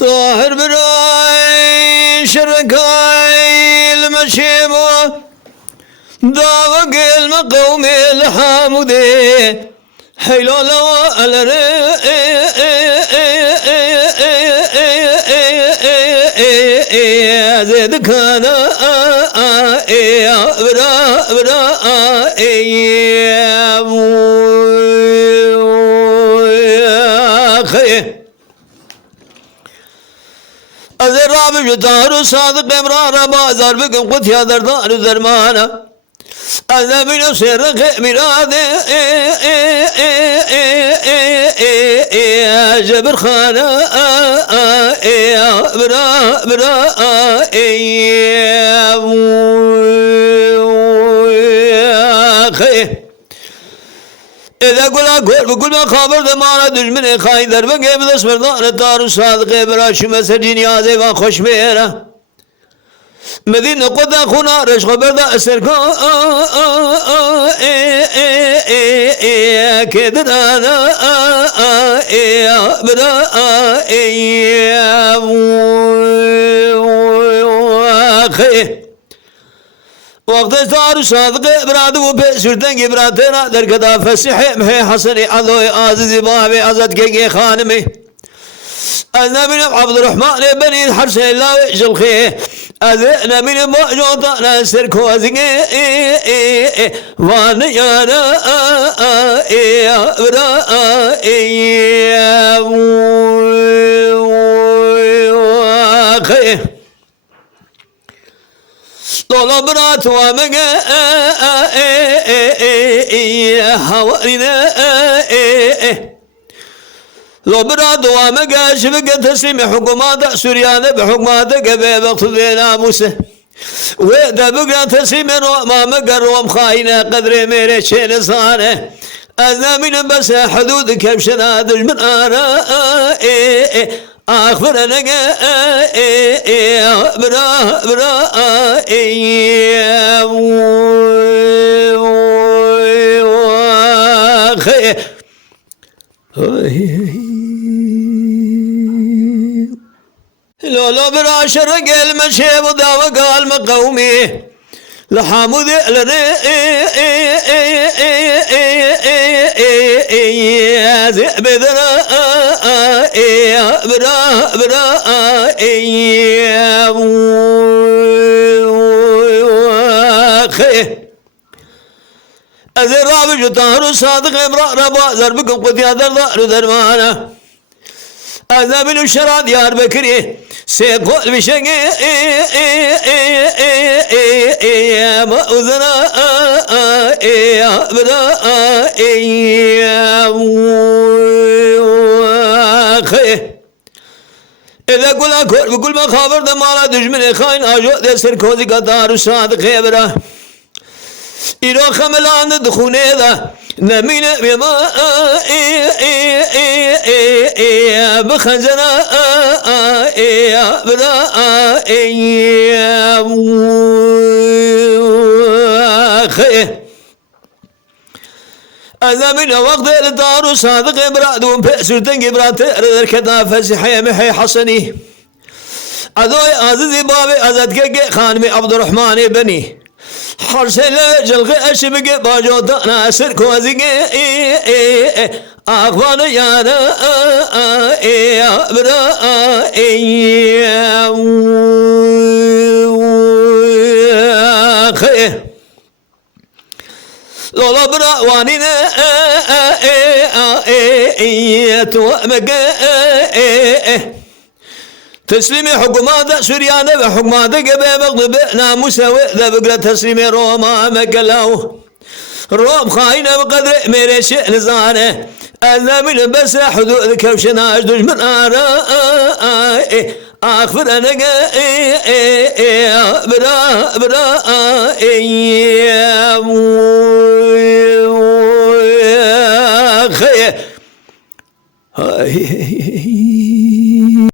طاهر براي شركاي المشيبه داوق المقوم الحامودي حيلو لو زيد كان برا برا الرابع جدار صادق امرار بازار بكم قد يا دردار درمانا أنا من سرق مراد جبر خانة برا برا إذا قل ما خبر دمارا دجمن خاين در بقى بدس مردان دار صادق برا شو مسجين يازي وخوش ميرا مدينة قد أخونا رش خبردا أسركا كدرانا برا وقت دار صادق براد و بسرتن کی براتنا در کدا فسح ہے حسن علو عزیز باب عزت کے خانمه أنا من عبد الرحمن بن الحرس الله جلخي أنا من موجود أنا سركوزي وانا يانا برا طلب برات ومجا هوارنا لو براد ومجا شبك تسليم حكومات سوريانا بحكومات قبل وقت بين موسى وده بقى تسليم ما مقر ومخاينة قدر ميري شين صانه أنا من بس حدود كبشنا دجمن أنا أخبر أنا برا برا لولا برا شرق المشيب وداوى قال مقومي لحامود لنا بدنا برا برا الرابع جطار صادق امرأ ربا ضربكم قد يادر ظهر درمانا هذا من الشراد يار بكري سيقول بشيء ما أذنا بدا إذا قل ما خبر دمارا دجمن خاين أجو دسر كوزي قدار صادق برا إلو خملان دخونه ذا نمين بما بخزنا بلا هذا من وقت الدار صادق برادون بسرتن برات ركدا فسحي محي حسني أذوي عزيز بابي أزدك خانمي عبد الرحمن بني حرسل جلغ أشبك باجوتا ناصر كوزيك أخوان يانا برا لولا برا وانينا توامك تسليم حكومات سوريانا وحكومات قبل مغضب ناموس ذا بقرا تسليم روما مقلاو روم خاينة بقدر ميري شئ نزانه أنا من بس حدود كوشنا أجدج من آراء أخبر أنا برا برا خير